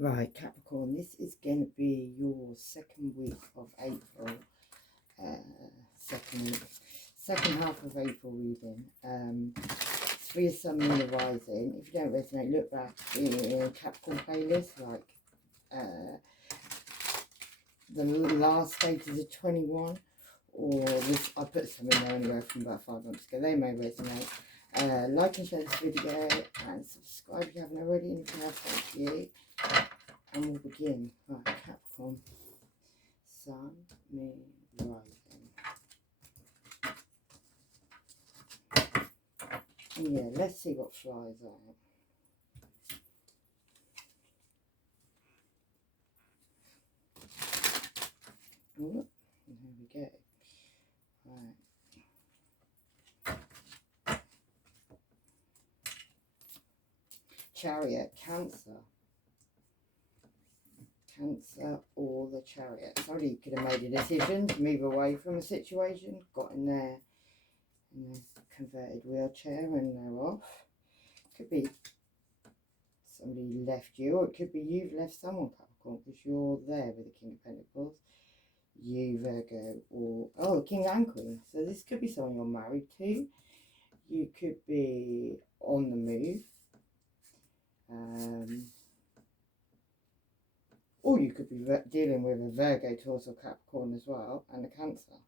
Right, Capricorn, this is going to be your second week of April. Second half of April reading. It's for your Sun, Moon, and Rising. If you don't resonate, look back in Capricorn playlist, like the last stages of 21, or this. I put some in there anyway from about 5 months ago. They may resonate. Like and share this video and subscribe if you haven't already. And if you have, thank you. And we'll begin. Right, Capricorn, Sun, Moon, Rising. Yeah, let's see what flies out. Oh, there we go. Right. Chariot, Cancer. Cancer or the Chariot. Somebody could have made a decision to move away from a situation, got in there in this converted wheelchair and they're off. Could be somebody left you, or it could be you've left someone, Capricorn, because you're there with the King of Pentacles. You, Virgo, or King and Queen. So this could be someone you're married to. You could be on the move. Or you could be dealing with a Virgo, Taurus or Capricorn as well, and a Cancer.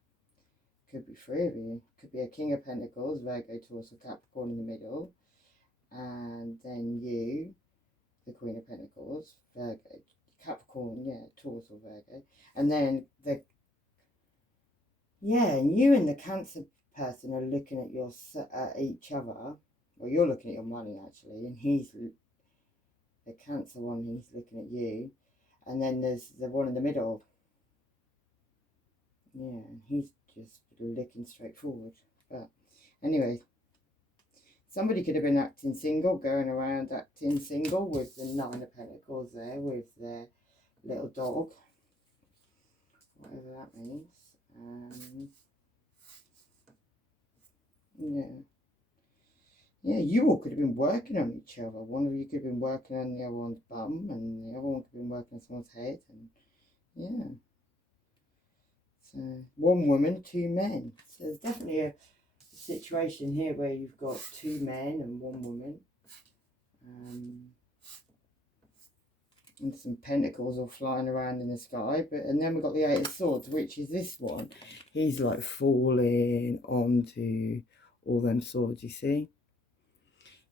Could be three of you. Could be a King of Pentacles, Virgo, Taurus or Capricorn in the middle. And then you, the Queen of Pentacles, Virgo, Capricorn, yeah, Taurus or Virgo. And then and you and the Cancer person are looking at each other. Well, you're looking at your money actually, and he's the Cancer one, he's looking at you. And then there's the one in the middle. Yeah, he's just looking straight forward. But anyway, somebody could have been acting single, going around acting single with the Nine of Pentacles there, with their little dog. Whatever that means. Yeah, you all could have been working on each other. One of you could have been working on the other one's bum, and the other one could have been working on someone's head, and yeah. So, one woman, two men. So there's definitely a situation here where you've got two men and one woman. And some pentacles all flying around in the sky. And then we've got the Eight of Swords, which is this one. He's like falling onto all them swords, you see.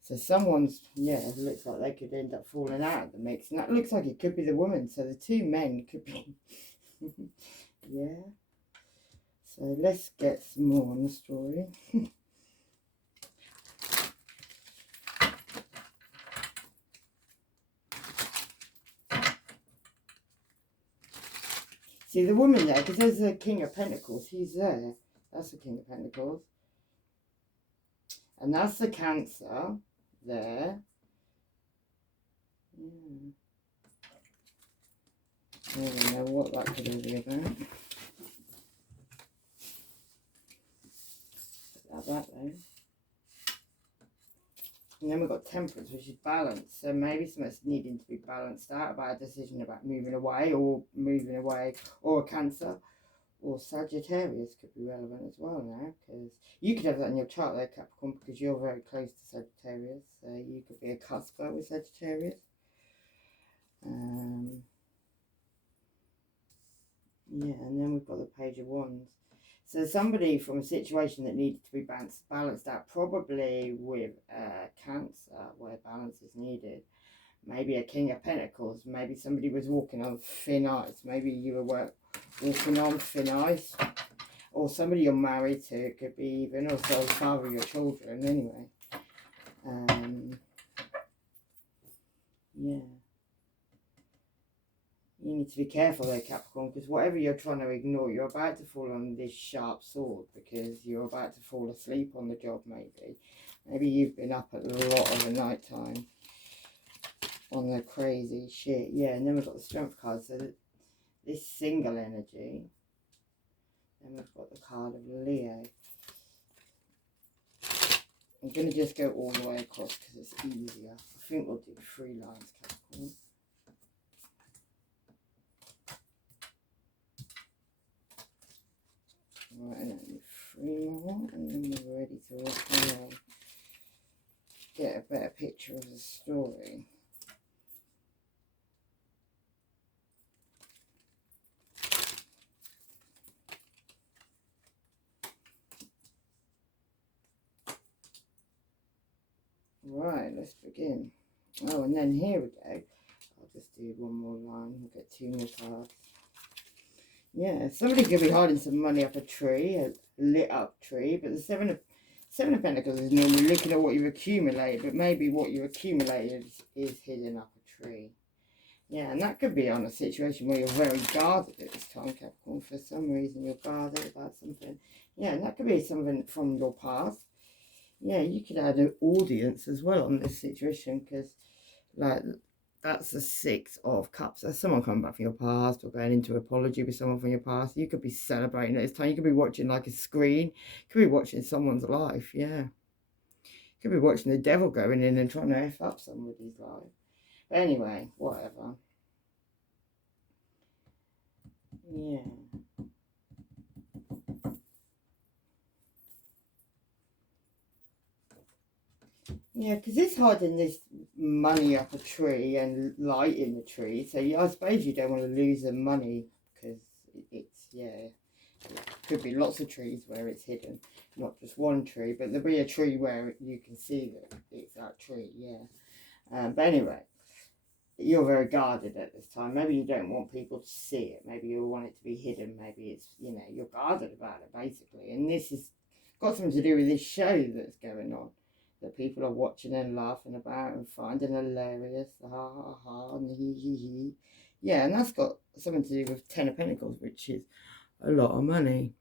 So someone's, it looks like they could end up falling out of the mix. And that looks like it could be the woman. So the two men could be, yeah. So let's get some more on the story. See the woman there, because there's the King of Pentacles. He's there. That's the King of Pentacles. And that's the Cancer there. I don't know what that could have been about. That though. And then we've got Temperance, which is balance. So maybe something's needing to be balanced out about a decision about moving away, or a Cancer, or Sagittarius could be relevant as well now, because you could have that in your chart there, Capricorn, because you're very close to Sagittarius. So you could be a cusper with Sagittarius. Yeah, and then we've got the Page of Wands. So somebody from a situation that needed to be balanced out, probably with Cancer, where balance is needed. Maybe a King of Pentacles. Maybe somebody was walking on thin ice. Maybe you were walking on thin ice. Or somebody you're married to. It could be even also the father of your children, anyway. Yeah. You need to be careful there, Capricorn, because whatever you're trying to ignore, you're about to fall on this sharp sword, because you're about to fall asleep on the job, maybe. Maybe you've been up at a lot of the night time on the crazy shit. Yeah, and then we've got the Strength card, so this single energy. Then we've got the card of Leo. I'm going to just go all the way across because it's easier. I think we'll do 3 lines, Capricorn. picture of the story. Right, let's begin. Oh, and then here we go. I'll just do one more line. We'll get 2 more cards. Yeah, somebody could be hiding some money up a tree, a lit up tree, but the Seven of Pentacles is normally looking at what you've accumulated, but maybe what you accumulated is hidden up a tree. Yeah, and that could be on a situation where you're very guarded at this time, Capricorn. For some reason, you're guarded about something. Yeah, and that could be something from your past. Yeah, you could add an audience as well on this situation, because, like, that's the 6 of Cups. That's someone coming back from your past or going into apology with someone from your past. You could be celebrating at this time. You could be watching like a screen. You could be watching someone's life, yeah. You could be watching the devil going in and trying to F up somebody's life. But anyway, whatever. Yeah. Yeah, because it's hiding this money up a tree and light in the tree. So I suppose you don't want to lose the money, because it's, yeah, it could be lots of trees where it's hidden. Not just one tree, but there'll be a tree where you can see that it's that tree, yeah. But anyway, you're very guarded at this time. Maybe you don't want people to see it. Maybe you want it to be hidden. Maybe it's, you know, you're guarded about it, basically. And this has got something to do with this show that's going on, that people are watching and laughing about and finding hilarious, the ha ha ha and the he he he. Yeah, and that's got something to do with 10 of Pentacles, which is a lot of money.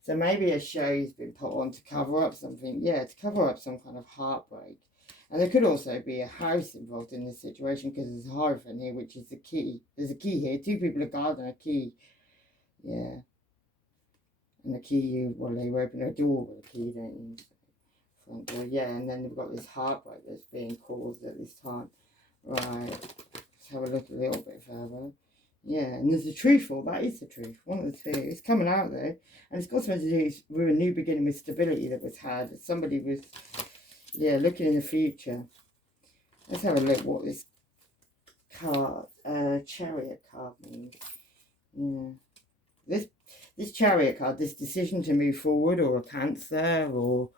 So maybe a show's been put on to cover up something, yeah, to cover up some kind of heartbreak. And there could also be a house involved in this situation, because there's a Hierophant here, which is the key. There's a key here. 2 people are guarding a key. Yeah. And the key, well, they open a door with a key, don't you? Front door. Yeah, and then they've got this heartbreak that's being caused at this time. Right. Let's have a look a little bit further. Yeah, and there's a truthful. That is the truth. One of the 2. It's coming out there. And it's got something to do with a new beginning with stability that was had. Somebody was, yeah, looking in the future. Let's have a look what this card, Chariot card means. Yeah. This Chariot card, this decision to move forward, or a Cancer, or,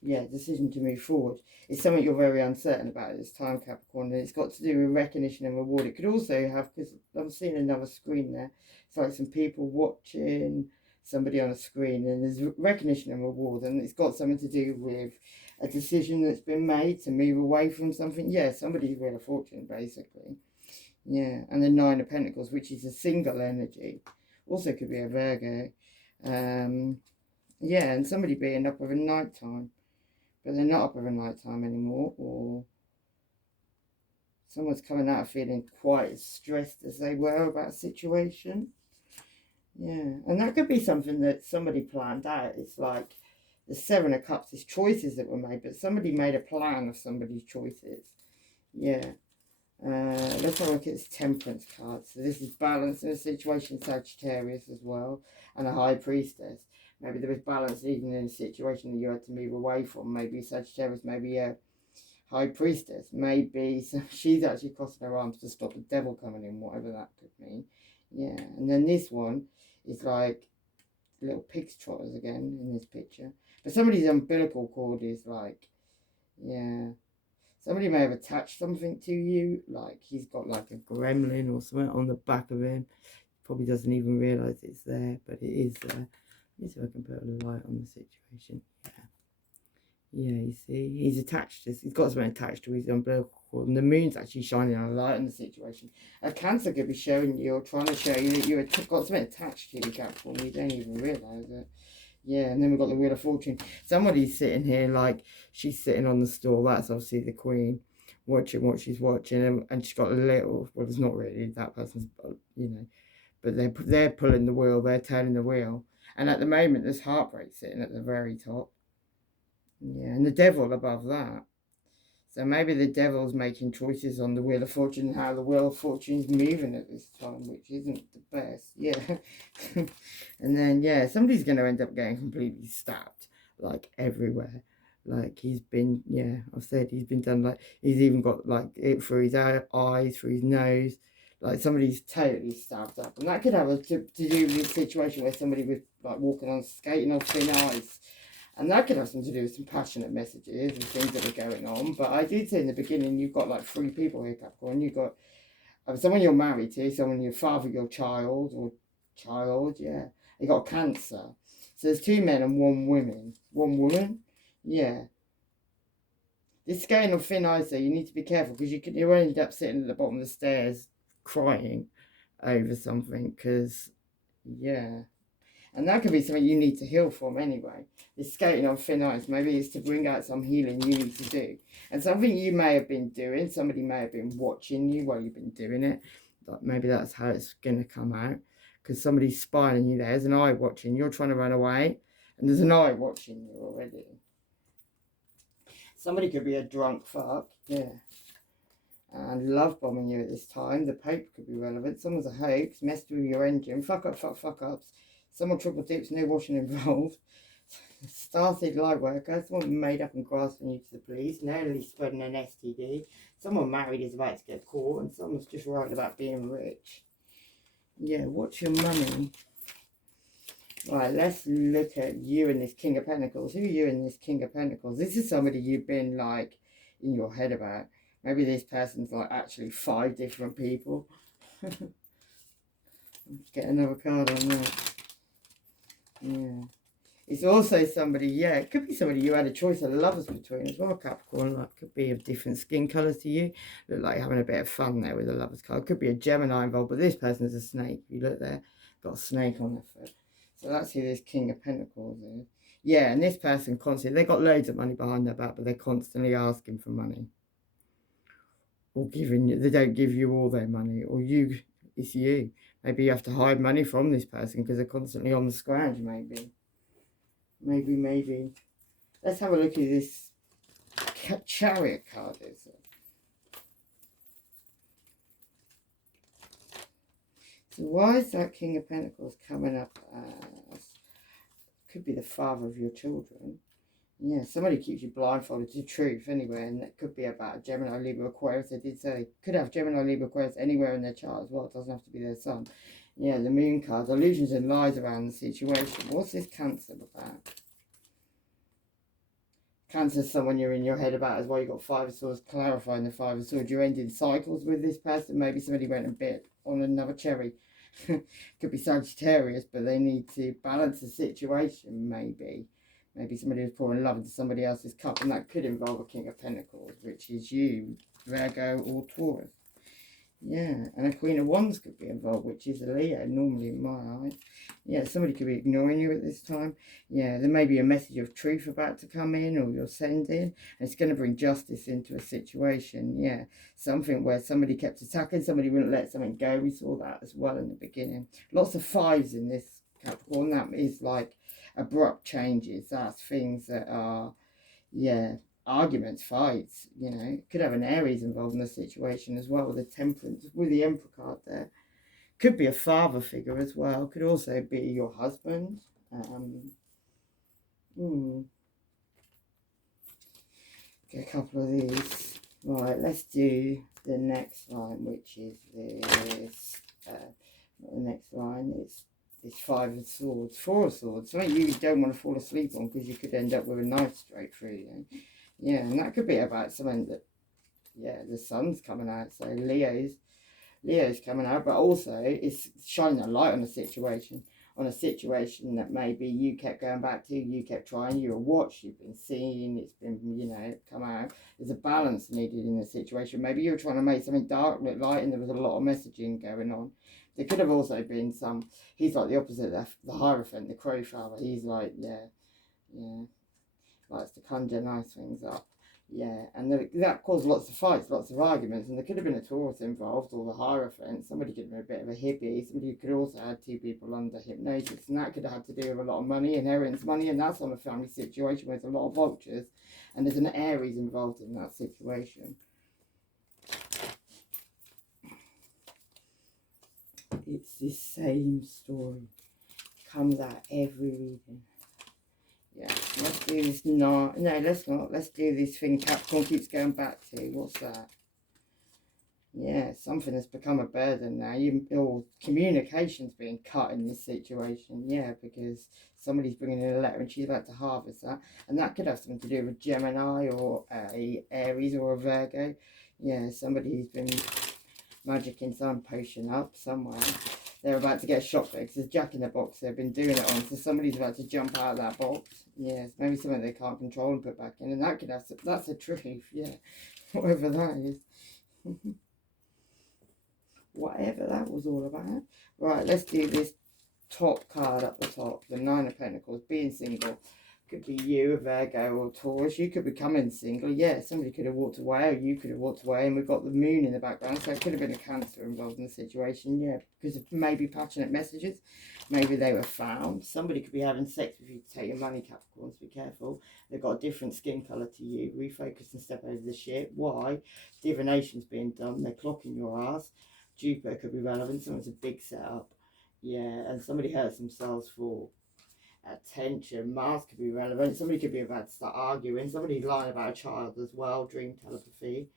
yeah, decision to move forward, is something you're very uncertain about at this time, Capricorn. And it's got to do with recognition and reward. It could also have, because I'm seeing another screen there, it's like some people watching somebody on a screen, and there's recognition and reward, and it's got something to do with a decision that's been made to move away from something. Yeah, somebody's Wheel of Fortune, basically. Yeah, and the 9 of Pentacles, which is a single energy. Also could be a Virgo. Yeah, and somebody being up over night time, but they're not up over night time anymore, or someone's coming out feeling quite as stressed as they were about a situation. Yeah, and that could be something that somebody planned out. It's like the 7 of Cups is choices that were made, but somebody made a plan of somebody's choices. Yeah. Let's have a look at this Temperance card. So this is balance in a situation, Sagittarius as well, and a High Priestess. Maybe there was balance even in a situation that you had to move away from. Maybe Sagittarius, maybe a High Priestess. Maybe she's actually crossing her arms to stop the devil coming in, whatever that could mean. Yeah, and then this one is like little pig's trotters again in this picture. But somebody's umbilical cord is like, yeah, somebody may have attached something to you, like he's got like a gremlin or something on the back of him. Probably doesn't even realise it's there, but it is there. Let me see if I can put a light on the situation. Yeah, you see, he's attached to, he's got something attached to his umbilical cord, and the moon's actually shining a light on the situation. A Cancer could be showing you, or trying to show you, that you've got something attached to you, Capricorn, you don't even realise it. Yeah, and then we've got the Wheel of Fortune. Somebody's sitting here, like, she's sitting on the stool. That's obviously the Queen, watching what she's watching. And she's got a little, well, it's not really that person's, you know. But they're pulling the wheel. They're turning the wheel. And at the moment, there's heartbreak sitting at the very top. Yeah, and the devil above that. So maybe the devil's making choices on the Wheel of Fortune and how the Wheel of Fortune's moving at this time, which isn't the best. Yeah. And then, yeah, somebody's going to end up getting completely stabbed, like, everywhere. Like he's been, yeah, I've said he's been done, like he's even got like it through his eyes, through his nose, like somebody's totally stabbed up. And that could have to do with a situation where somebody was like walking on, skating on thin ice. And that could have something to do with some passionate messages and things that are going on. But I did say in the beginning, you've got like 3 people here, Capricorn. You've got someone you're married to, someone your father, your child, yeah. You got Cancer. So there's 2 men and 1 woman. 1 woman, yeah. This skating on thin ice, though, you need to be careful because you'll end up sitting at the bottom of the stairs crying over something because, yeah. And that could be something you need to heal from anyway. This skating on thin ice, maybe it's to bring out some healing you need to do. And something you may have been doing, somebody may have been watching you while you've been doing it. Like maybe that's how it's going to come out. Because somebody's spying on you, there's an eye watching, you're trying to run away, and there's an eye watching you already. Somebody could be a drunk fuck, yeah. And love bombing you at this time. The paper could be relevant. Someone's a hoax, messed with your engine, fuck ups. Someone triple dips, no washing involved. Started light worker, someone made up and grasping you to the police, narrowly spreading an STD. Someone married is about to get caught, and someone's just worried about being rich. Yeah, what's your money? Right, let's look at you and this King of Pentacles. Who are you and this King of Pentacles? This is somebody you've been like in your head about. Maybe this person's like actually 5 different people. Let's get another card on that. Yeah. It's also somebody, yeah, it could be somebody you had a choice of lovers between as well, Capricorn. Like, could be of different skin colours to you. Look like having a bit of fun there with the lovers card. Could be a Gemini involved, but this person's a snake. If you look there, got a snake on their foot. So that's who this King of Pentacles is. Yeah, and this person constantly, they've got loads of money behind their back, but they're constantly asking for money. Or giving you, they don't give you all their money. Or you, it's you. Maybe you have to hide money from this person because they're constantly on the scrounge, maybe. Maybe. Let's have a look at this Chariot card. So why is that King of Pentacles coming up as, could be the father of your children. Yeah, somebody keeps you blindfolded to truth anyway, and it could be about Gemini, Libra, Aquarius. They did say they could have Gemini, Libra, Aquarius anywhere in their chart as well. It doesn't have to be their sun. Yeah, the moon cards, illusions and lies around the situation. What's this Cancer about? Cancer's someone you're in your head about as well. You've got 5 of Swords, clarifying the 5 of Swords. You're ending cycles with this person. Maybe somebody went a bit on another cherry. Could be Sagittarius, but they need to balance the situation, maybe. Maybe somebody was pouring love into somebody else's cup, and that could involve a King of Pentacles, which is you, Virgo or Taurus. Yeah, and a Queen of Wands could be involved, which is a Leo, normally in my eyes. Yeah, somebody could be ignoring you at this time. Yeah, there may be a message of truth about to come in, or you're sending, and it's going to bring justice into a situation. Yeah, something where somebody kept attacking, somebody wouldn't let something go. We saw that as well in the beginning. Lots of 5s in this Capricorn. That is like abrupt changes. That's things that are, yeah, arguments, fights, you know. Could have an Aries involved in the situation as well with the Temperance, with the Emperor card there. Could be a father figure as well. Could also be your husband. Get a couple of these. Right, let's do the next line, which is this. Not the next line, it's this 5 of Swords, 4 of Swords. Something you don't want to fall asleep on because you could end up with a knife straight through you. Yeah, and that could be about something that, yeah, the sun's coming out. So Leo's coming out, but also it's shining a light on a situation that maybe you kept going back to, you kept trying, you were watched, you've been seen, it's been, you know, come out. There's a balance needed in the situation. Maybe you were trying to make something dark look light, and there was a lot of messaging going on. There could have also been some, he's like the opposite, the Hierophant, the Crow Father. He's like, yeah, likes to conjure nice things up. Yeah, and that caused lots of fights, lots of arguments, and there could have been a Taurus involved, or the Hierophant. Somebody could have been a bit of a hippie. Somebody could also have 2 people under hypnosis, and that could have had to do with a lot of money, inheritance money, and that's on a family situation where there's a lot of vultures, and there's an Aries involved in that situation. It's the same story. Comes out every reading. Yeah, let's do this. No, let's not. Let's do this thing Capricorn keeps going back to. What's that? Yeah, something has become a burden now. Or communication's being cut in this situation. Yeah, because somebody's bringing in a letter and she's about to harvest that. And that could have something to do with Gemini or a Aries or a Virgo. Yeah, somebody who's been magicking some potion up somewhere. They're about to get a shock because there's Jack in the box they've been doing it on. So somebody's about to jump out of that box. Yes, maybe something they can't control and put back in. And that could have, that's a truth, yeah. Whatever that is. Whatever that was all about. Right, let's do this top card up the top. The Nine of Pentacles, being single. Could be you, a Virgo or Taurus. You could be becoming single. Yeah, somebody could have walked away or you could have walked away. And we've got the moon in the background. So it could have been a Cancer involved in the situation. Yeah, because of maybe passionate messages. Maybe they were found. Somebody could be having sex with you to take your money, Capricorns. Be careful. They've got a different skin colour to you. Refocus and step over the shit. Why? Divination's being done. They're clocking your ass. Jupiter could be relevant. Someone's a big setup. Yeah, and somebody hurts themselves for attention. Mars could be relevant. Somebody could be about to start arguing. Somebody's lying about a child as well. Dream telepathy.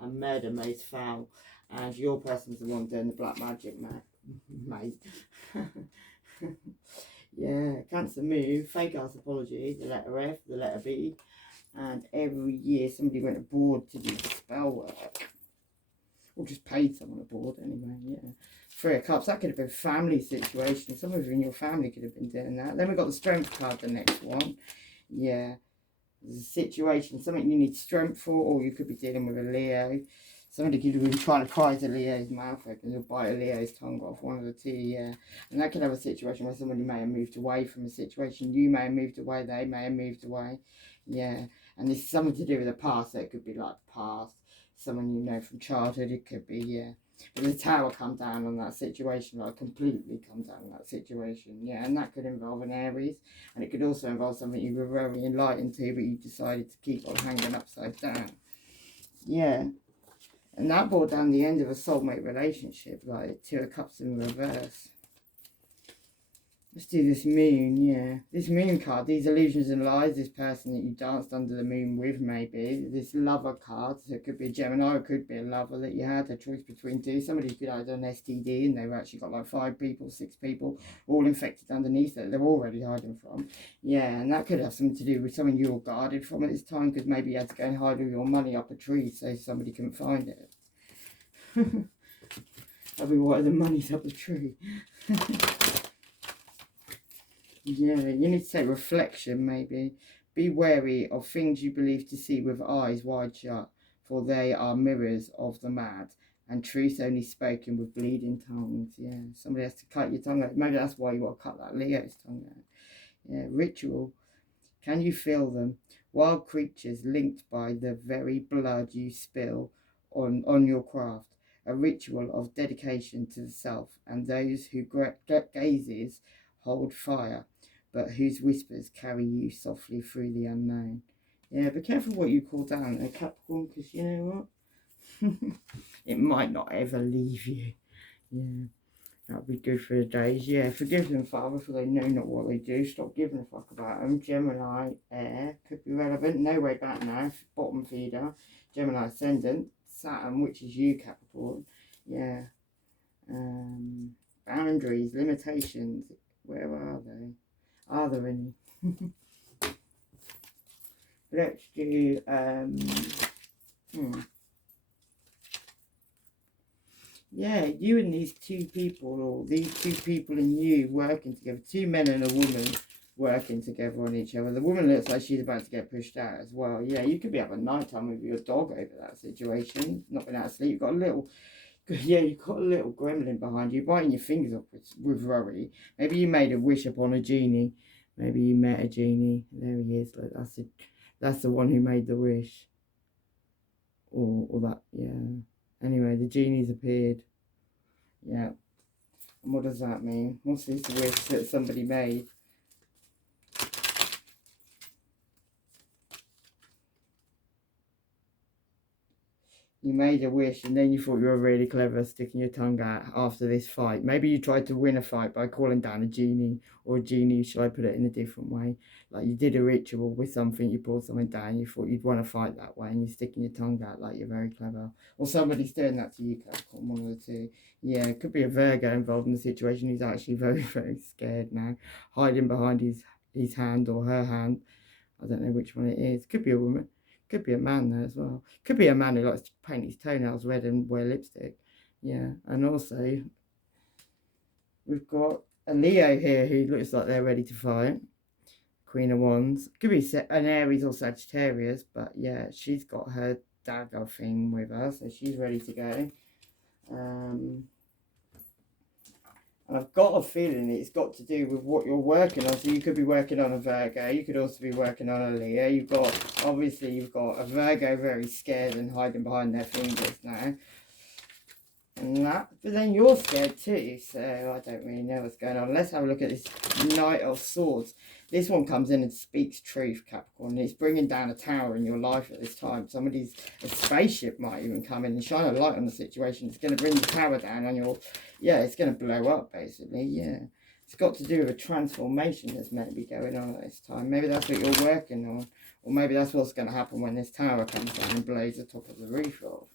And murder made foul. And your person's the one doing the black magic, mate. Yeah, Cancer move. Fake ass apology. The letter F, the letter B. And every year somebody went abroad to do spell work. Or just paid someone aboard anyway, yeah. Three of Cups, that could have been a family situation. Some of you in your family could have been doing that. Then we've got the Strength card, the next one. Yeah. There's a situation, something you need strength for, or you could be dealing with a Leo. Somebody could have been trying to prise a Leo's mouth open or bite a Leo's tongue off, one of the two, yeah. And that could have a situation where somebody may have moved away from a situation. You may have moved away, they may have moved away. Yeah. And this is something to do with the past, so it could be like past. Someone you know from childhood, it could be, yeah. But the tower come down on that situation, like completely come down on that situation, yeah. And that could involve an Aries, and it could also involve something you were very enlightened to, but you decided to keep on hanging upside down, yeah. And that brought down the end of a soulmate relationship, like Two of Cups in reverse. Let's do this moon, yeah. This moon card, these illusions and lies, this person that you danced under the moon with maybe. This lover card, so it could be a Gemini, or it could be a lover that you had a choice between two. Somebody could have done STD and they've actually got like 5 people, 6 people, all infected underneath that they're already hiding from. Yeah, and that could have something to do with someone you're guarded from at this time, because maybe you had to go and hide all your money up a tree so somebody couldn't find it. That'd be why the money's up the tree. Yeah, you need to say reflection maybe. Be wary of things you believe to see with eyes wide shut, for they are mirrors of the mad, and truth only spoken with bleeding tongues. Yeah, somebody has to cut your tongue out. Maybe that's why you want to cut that Leo's tongue out. Yeah, ritual. Can you feel them? Wild creatures linked by the very blood you spill on your craft. A ritual of dedication to the self, and those who gazes hold fire, but whose whispers carry you softly through the unknown. Yeah, be careful what you call down a Capricorn, because you know what? It might not ever leave you. Yeah, that'll be good for the days. Yeah, forgive them, Father, for they know not what they do. Stop giving a fuck about them. Gemini, air, could be relevant. No way back now. Bottom feeder. Gemini ascendant. Saturn, which is you, Capricorn. Yeah. Boundaries, limitations. Where are they? Are there any? Let's do yeah, you and these two people, or these two people and you working together, 2 men and a woman working together on each other. The woman looks like she's about to get pushed out as well. Yeah, you could be having night time with your dog over that situation, not been out of sleep. You've got a little, yeah, you've got a little gremlin behind you, biting your fingers off with worry. Maybe you made a wish upon a genie. Maybe you met a genie. There he is. Like that's the one who made the wish. Or that, yeah. Anyway, the genie's appeared. Yeah. And what does that mean? What's this wish that somebody made? You made a wish and then you thought you were really clever sticking your tongue out after this fight. Maybe you tried to win a fight by calling down a genie, or a genie, should I put it in a different way? Like you did a ritual with something, you pulled something down, you thought you'd won a fight that way, and you're sticking your tongue out like you're very clever. Or somebody's doing that to you, Capricorn, one of the two. Yeah, it could be a Virgo involved in the situation. He's actually very, very scared now, hiding behind his hand or her hand. I don't know which one it is. Could be a woman. Could be a man there as well. Could be a man who likes to paint his toenails red and wear lipstick. Yeah, and also we've got a Leo here who looks like they're ready to fight. Queen of Wands. Could be an Aries or Sagittarius, but yeah, she's got her dagger thing with her, so she's ready to go. And I've got a feeling it's got to do with what you're working on. So you could be working on a Virgo. You could also be working on a Leo. You've got a Virgo very scared and hiding behind their fingers now. And that, but then you're scared too. So I don't really know what's going on. Let's have a look at this Knight of Swords. This one comes in and speaks truth, Capricorn. It's bringing down a tower in your life at this time. A spaceship might even come in and shine a light on the situation. It's going to bring the tower down on your, yeah, it's going to blow up basically, yeah. It's got to do with a transformation that's meant to be going on at this time. Maybe that's what you're working on. Or maybe that's what's going to happen when this tower comes down and blows the top of the roof off.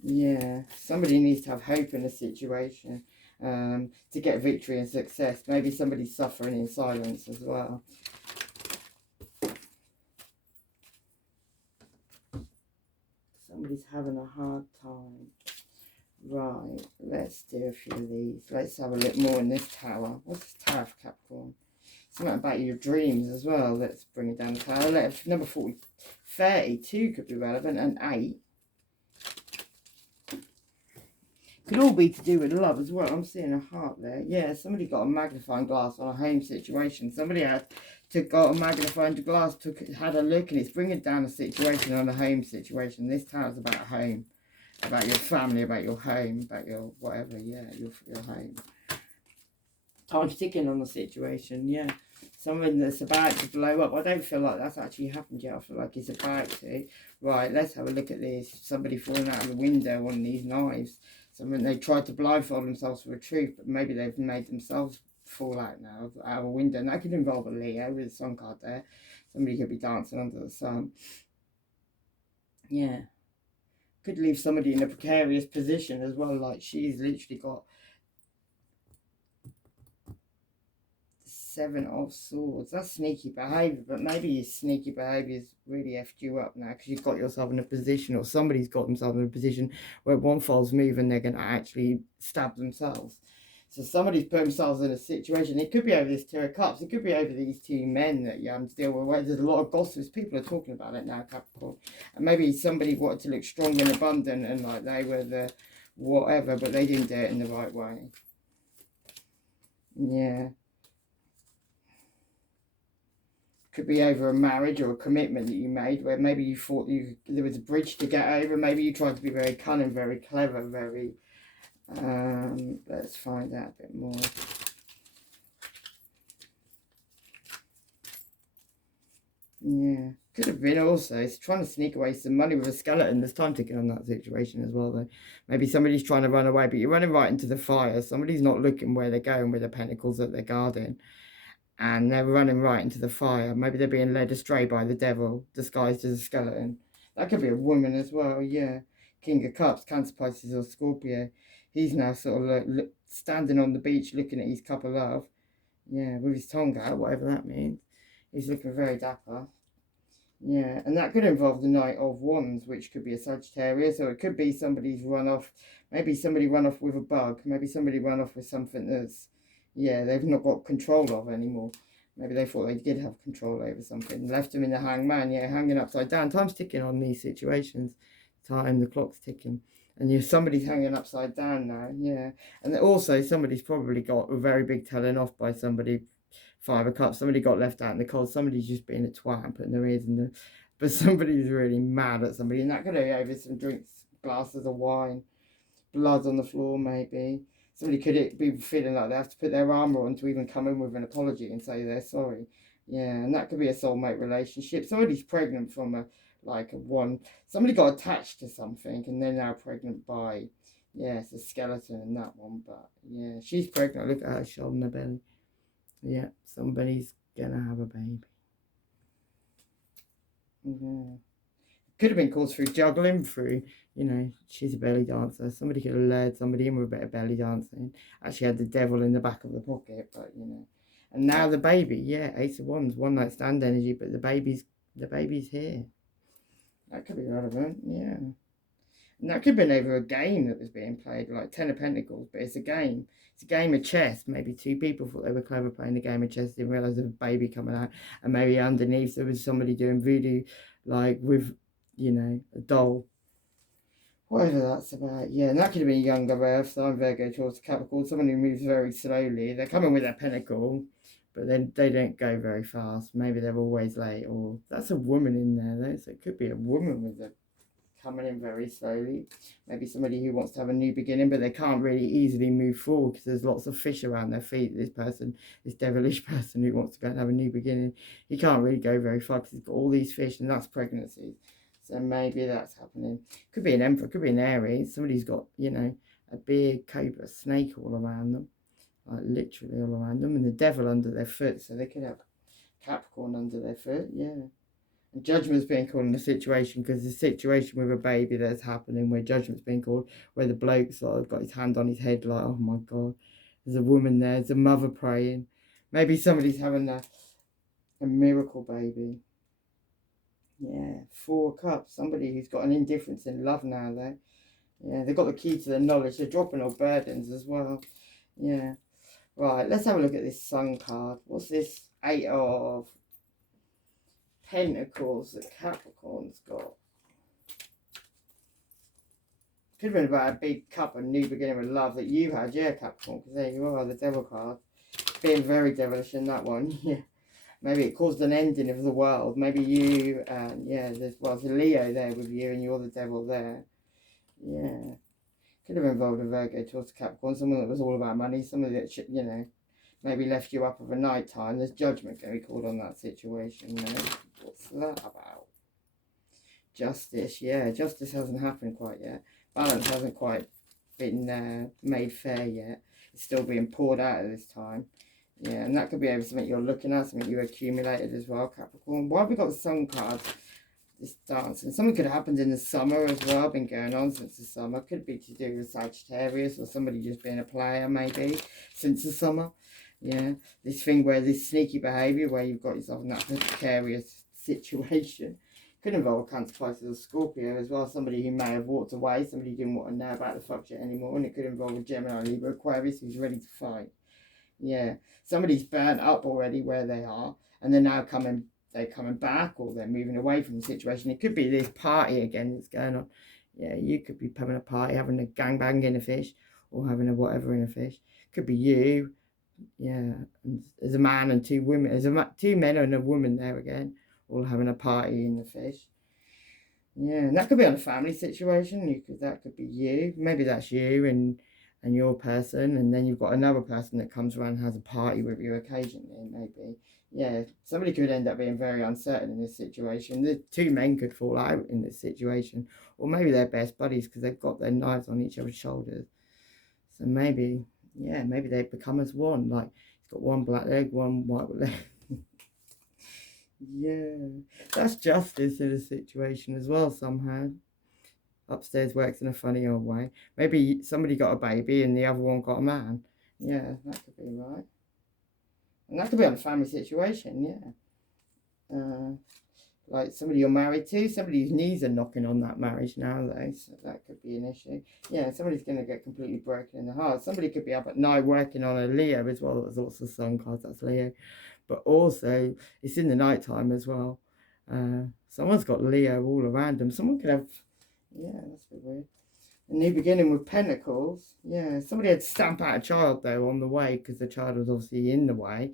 Yeah, somebody needs to have hope in a situation to get victory and success. Maybe somebody's suffering in silence as well. Somebody's having a hard time. Right, let's do a few of these. Let's have a look more in this tower. What's this tower for Capricorn? Something about your dreams as well. Let's bring it down the tower. Number 32 could be relevant, and 8. Could all be to do with love as well. I'm seeing a heart there. Yeah, somebody got a magnifying glass on a home situation. Somebody got a magnifying glass, had a look, and it's bringing down a situation on a home situation. This tower's about home, about your family, about your home, about your whatever. Yeah, your home. Time's ticking on the situation. Yeah, something that's about to blow up. I don't feel like that's actually happened yet. I feel like it's about to. Right, let's have a look at this. Somebody falling out of the window on these knives. Something they tried to blindfold themselves for a truth, but maybe they've made themselves fall out now out of a window. And that could involve a Leo with a sun card there. Somebody could be dancing under the sun. Yeah. Could leave somebody in a precarious position as well. Like she's literally got 7 of Swords. That's sneaky behaviour, but maybe your sneaky behaviour's really effed you up now because you've got yourself in a position, or somebody's got themselves in a position where one false move and they're going to actually stab themselves. So somebody's put themselves in a situation. It could be over this 2 of Cups. It could be over these 2 men that you have to deal with. Where there's a lot of gossips. People are talking about it now, Capricorn. And maybe somebody wanted to look strong and abundant and like they were the whatever, but they didn't do it in the right way. Yeah. Could be over a marriage or a commitment that you made where maybe you thought there was a bridge to get over. Maybe you tried to be very cunning, very clever, very... let's find out a bit more. Yeah. Could have been also. It's trying to sneak away some money with a skeleton. There's time to get on that situation as well, though. Maybe somebody's trying to run away, but you're running right into the fire. Somebody's not looking where they're going with the pentacles that they're guarding. And they're running right into the fire. Maybe they're being led astray by the devil, disguised as a skeleton. That could be a woman as well, yeah. King of Cups, Cancer, Pisces or Scorpio. He's now sort of standing on the beach looking at his cup of love. Yeah, with his tongue out, whatever that means. He's looking very dapper. Yeah, and that could involve the Knight of Wands, which could be a Sagittarius, or it could be somebody's run off. Maybe somebody run off with a bug. Maybe somebody run off with something that's... yeah, they've not got control of anymore. Maybe they thought they did have control over something. Left them in the hangman, yeah, hanging upside down. Time's ticking on these situations. The clock's ticking. And somebody's hanging upside down now, yeah. And also, somebody's probably got a very big telling off by somebody. 5 of Cups. Somebody got left out in the cold. Somebody's just being a twat and putting their ears in the... but somebody's really mad at somebody. And that could be over some drinks, glasses of wine. Blood on the floor, maybe. Somebody could be feeling like they have to put their armour on to even come in with an apology and say they're sorry. Yeah, and that could be a soulmate relationship. Somebody's pregnant from like somebody got attached to something and they're now pregnant by, yeah, it's a skeleton in that one, but yeah, she's pregnant. Look at her shoulder belly. Yeah, somebody's gonna have a baby. Yeah. Could have been caused through juggling, through, you know, she's a belly dancer. Somebody could have lured somebody in with a bit of belly dancing. Actually had the devil in the back of the pocket, but you know. And now the baby, yeah, Ace of Wands, one night stand energy, but the baby's here. That could be relevant, yeah. And that could have been over a game that was being played, like 10 of Pentacles, but it's a game. It's a game of chess. Maybe two people thought they were clever playing a game of chess, didn't realise there was a baby coming out. And maybe underneath there was somebody doing voodoo, like with, you know, a doll. Whatever that's about. Yeah, and that could have been a younger Earth sign, Virgo, Taurus, Capricorn, someone who moves very slowly. They're coming with their pentacle, but then they don't go very fast. Maybe they're always late, or that's a woman in there, though, so it could be a woman with a coming in very slowly. Maybe somebody who wants to have a new beginning, but they can't really easily move forward because there's lots of fish around their feet. This person, this devilish person who wants to go and have a new beginning, he can't really go very far because he's got all these fish, and that's pregnancy. So maybe that's happening. Could be an Emperor, could be an Aries. Somebody's got, you know, a big cobra snake all around them, like literally all around them, and the devil under their foot. So they could have Capricorn under their foot, yeah. And judgment's being called in the situation because the situation with a baby that's happening, where judgment's being called, where the bloke's sort of got his hand on his head, like, oh my God, there's a woman there, there's a mother praying. Maybe somebody's having a miracle baby. Yeah, 4 of Cups. Somebody who's got an indifference in love now, though. Yeah, they've got the key to the knowledge. They're dropping all burdens as well. Yeah. Right, let's have a look at this Sun card. What's this 8 of Pentacles that Capricorn's got? Could have been about a big cup of new beginning with love that you had, yeah, Capricorn, because there you are, the Devil card. Being very devilish in that one, yeah. Maybe it caused an ending of the world. Maybe you, yeah, there's a Leo there with you and you're the devil there. Yeah. Could have involved a Virgo, Taurus, Capricorn, someone that was all about money, somebody that, you know, maybe left you up of a night time. There's judgment going to be called on that situation. You know? What's that about? Justice, yeah, justice hasn't happened quite yet. Balance hasn't quite been made fair yet. It's still being poured out at this time. Yeah, and that could be over something you're looking at, something you accumulated as well, Capricorn. Why have we got the Sun card? This dance, and something could have happened in the summer as well, been going on since the summer. Could be to do with Sagittarius or somebody just being a player maybe since the summer. Yeah, this thing where this sneaky behaviour where you've got yourself in that precarious situation. Could involve Cancer, Pisces or Scorpio as well. Somebody who may have walked away, somebody who didn't want to know about the subject anymore, and it could involve a Gemini, Libra, Aquarius who's ready to fight. Yeah, somebody's burnt up already where they are, and they're now coming back, or they're moving away from the situation. It could be this party again that's going on. Yeah, you could be having a party, having a gangbang in a fish, or having a whatever in a fish. Could be you. Yeah, and there's a man and 2 women. There's two men and a woman there again, all having a party in the fish. Yeah, and that could be on a family situation. That could be you. Maybe that's you and your person, and then you've got another person that comes around and has a party with you occasionally, maybe. Yeah, somebody could end up being very uncertain in this situation. The 2 men could fall out in this situation, or maybe they're best buddies because they've got their knives on each other's shoulders. So maybe, yeah, maybe they become as one. Like, he's got one black leg, one white leg. Yeah, that's justice in a situation as well somehow. Upstairs works in a funny old way. Maybe somebody got a baby and the other one got a man. Yeah, that could be right. And that could be on a family situation, yeah. Like somebody you're married to, somebody whose knees are knocking on that marriage now, though, so that could be an issue. Yeah, somebody's going to get completely broken in the heart. Somebody could be up at night working on a Leo as well. There's lots of Sun cards, that's Leo. But also, it's in the night time as well. Someone's got Leo all around them. Someone could have, yeah, that's a bit weird. A new beginning with Pentacles. Yeah, somebody had to stamp out a child, though, on the way, because the child was obviously in the way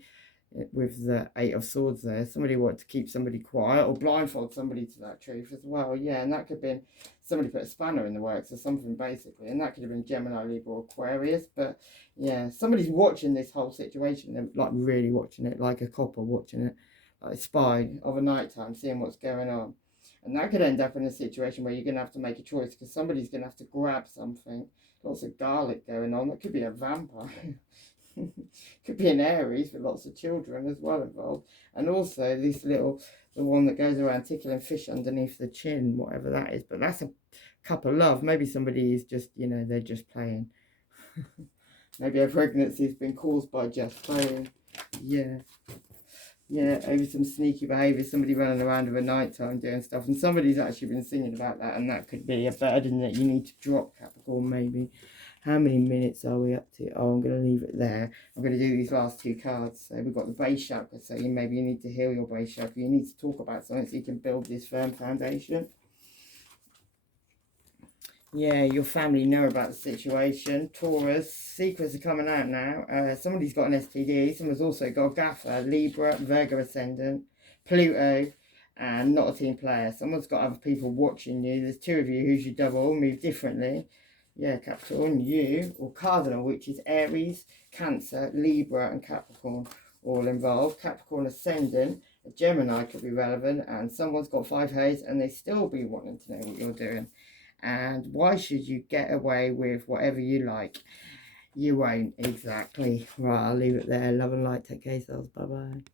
with the 8 of Swords there. Somebody wanted to keep somebody quiet or blindfold somebody to that truth as well. Yeah, and that could have been somebody put a spanner in the works or something, basically. And that could have been Gemini, Libra, or Aquarius. But, yeah, somebody's watching this whole situation. They're, like, really watching it, like a copper watching it. Like a spy of a night time, seeing what's going on. And that could end up in a situation where you're going to have to make a choice because somebody's going to have to grab something. Lots of garlic going on. That could be a vampire. Could be an Aries with lots of children as well involved. And also this little, the one that goes around tickling fish underneath the chin, whatever that is. But that's a cup of love. Maybe somebody is just, you know, they're just playing. Maybe a pregnancy has been caused by just playing. Yeah. Yeah, over some sneaky behaviour, somebody running around over night time doing stuff, and somebody's actually been singing about that, and that could be a burden that you need to drop, Capricorn, maybe. How many minutes are we up to? Oh, I'm going to leave it there. I'm going to do these last 2 cards. So we've got the base chakra, so maybe you need to heal your base chakra. You need to talk about something so you can build this firm foundation. Yeah, your family know about the situation. Taurus, secrets are coming out now. Somebody's got an STD. Someone's also got a gaffer, Libra, Virgo ascendant, Pluto, and not a team player. Someone's got other people watching you. There's 2 of you. Who's your double? Move differently. Yeah, Capricorn, you, or Cardinal, which is Aries, Cancer, Libra, and Capricorn, all involved. Capricorn ascendant, a Gemini could be relevant, and someone's got 5 haze, and they still be wanting to know what you're doing. And why should you get away with whatever you like? You won't, exactly. Right, I'll leave it there. Love and light. Take care, yourselves. Bye-bye.